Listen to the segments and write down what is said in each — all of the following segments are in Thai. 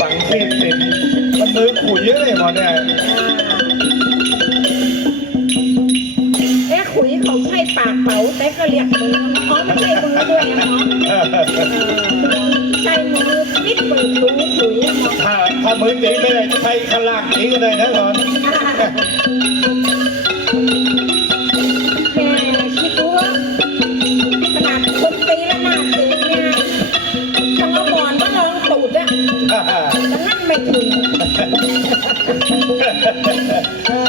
ฝังซีดติดมันมือขุยเลยหมอเนี่ยเอ๊ะขุยเขาใช้ปากเป๋าแต่ก็เรียกมืออ๋อไม่ใช่มือด้วยนะหมอใช้มือปิดเปิดรูขุยหมอถ้าถ้ามือตีไม่ได้ใช้ข้างล่างตีก็ได้นะหลอนแแต่นั่นไม่ถึง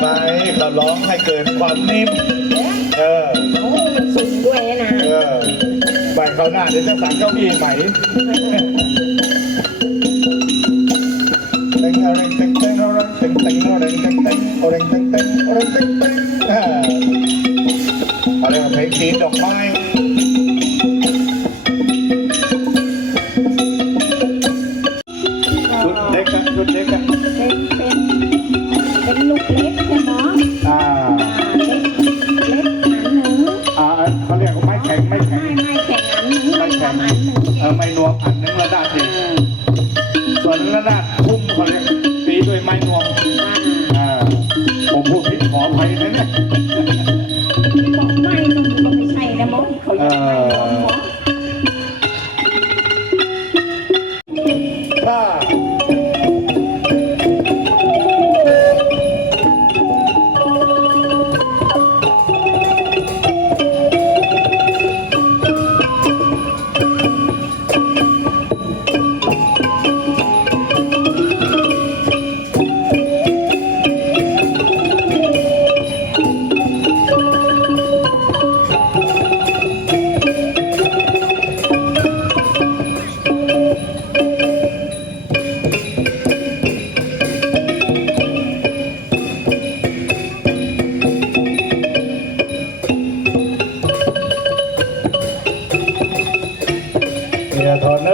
ไปเขาร้องให้เกิดความนิ่มเออโอ้มันสูงด้วยนะเออไปเขาวหน้าเดี๋ยวจะสั่งเก้าอี้ใหม่เต็งเอาเร็งเต็งเต็งเอาเร็งเต็งเต็งเอาเร็งเต็งเต็งเอาเร็งเต็งเต็งเอาเร็งเต็งเต็งอ่าเอาเรียกว่าเพลงจีนดอกไม้ชุ เล็กอะชุดเล็กอะเป็นเป็นเป็นลูกเล็กใช่ไหมอ่าเล็กเล็กอันหนึ่งอ่าเขาเรียกว่าไม้แข็งไม้แข็ไม่งไม่แข่งอันหนึ่งไม่ทำอันหนึ่งเออไม่นวมอันหนึ่งระนาดตีส่วนระนาดพุ่มเขาเรียกตีด้วยไม้นวมอ่าผมพูดผิดขออภัยนะเนี่ยบอกไม่หนึ่งก็ไม่ใช่นะมอเขาเรียกไม่ยอมมอถ้า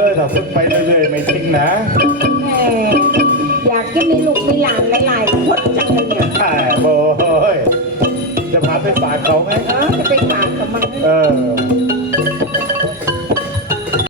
อถ้าฝึกไปเรื่อยๆไม่ทิ้งนะแหมอยากจะมีลูกมีหลานหลายๆคนจังเลยเนี่ย อ่าโอ้ยจะพาไปฝากเขาไหม